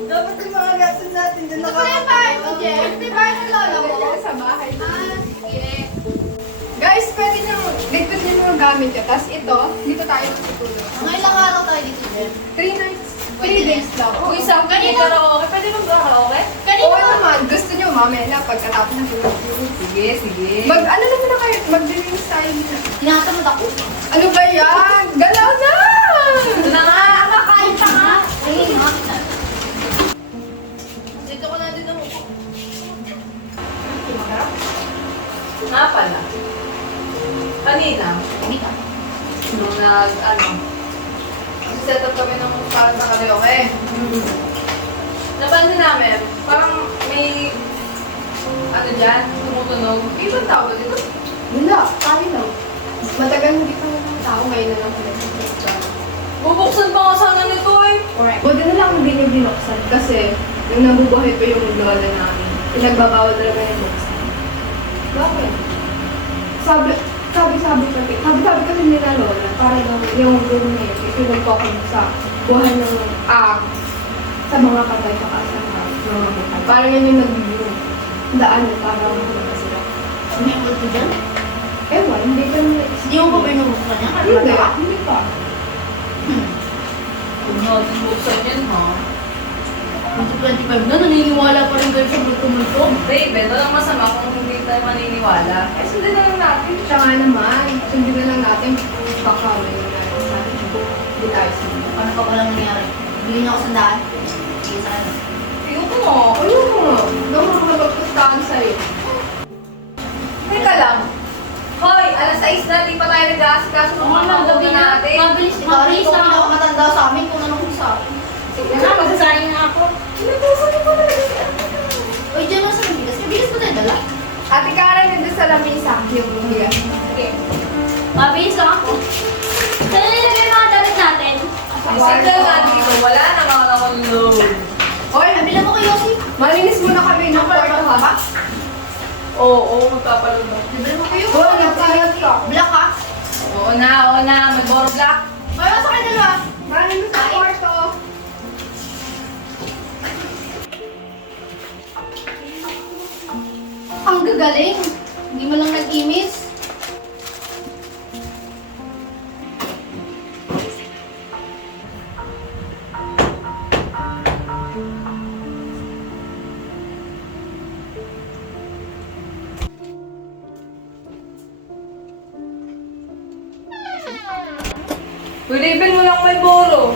Dapat yung mga gastos natin dyan Ito pa yung bahay mo, Jeff. Ito yung bahay ng lola mo. Sa bahay. Sige. Guys, pwede nyo, ligpit nyo yung gamit nyo. Tapos ito, dito tayo matutulog. Mga ilang araw tayo dito, Jeff? 3 nights, 3 Pwede days lang. Uy, isang karaoke. Pwede bang karaoke? Kanina Oo naman, gusto nyo mamaya na pagkatapos ng tulog. Sige, sige. Ano naman na kayo, mag-drinks tayo na. Tinatamad ako. Ano ba yan? Galaw na! Ito na nga. Kakain pa nga. Ayun nga. Dito ko na dito mo. Nga pala. Kanina, nung set up kami ng para sa karaoke. Napansin namin, parang may, dyan, tumutunog. Ibang tao ba dito? Wala, tayo lang. Matagal hindi pa naman tao, ngayon na lang pinag-picture. Bubuksan pa nga sana nito eh. Correct. Buti na lang hindi niya binuksan kasi yung nabubuhay pa yung lola namin. Pinagbabawal talaga yung buksan. Bakit? Sabi kasi nila lola, para daw yung room na yun, isinagkokin sa buhay ng sa mga patay sa kasama ng mga buhay. Parang yun yung nag-room. Daan na parang mga sila. May multo dyan? Ewan, hindi ka na Hindi mo ba binubuksan niya? Hindi pa. Kung natin buksan yan ha. 25 na, naniniwala pa rin kayo sa multo-multo. Babe, walang masama kung hindi tayo maniniwala. Eh, sundin na lang natin. Siya nga naman. Sundin na lang natin. Baka may nangyari sa atin. Hindi tayo sundin. Paano pa walang nangyari? Bili niya ako sandaan. Sige sa akin. Ayoko mo. Ayoko mo. Naman ako magpustahan sa'yo. Teka lang. Hoy, alas 6 na, di pa tayo nag-aasikaso ng mga gabi natin. Mabilis. Ikaw rin ito pinakamatanda sa amin kung anong kung sa akin. Sige na, magsasayin na ako. Pinag-usapan ko talaga si ate. Uy, dyan mo sa mabigas. Mabigas ba tayo dala? Ate Karen, nandun sa lamisa. Yung bigas. Sige. Mabilis lang ako. Saan nilagay yung mga damit natin? Signal nga dito, wala na mga nakaload. Hoy, Nabila mo kay Yossi? malinis muna kami ng kwarto ha. Oo, magpapaload na. Nabila mo kayo? Oo, nagpayat ka. Black ha? Oo na, may boro black. Kaya sa kayo dalawa. Maraming sa kwarto. Ang gagaling. Hindi mo lang nag-imis. Uy, Raven, walang may boro.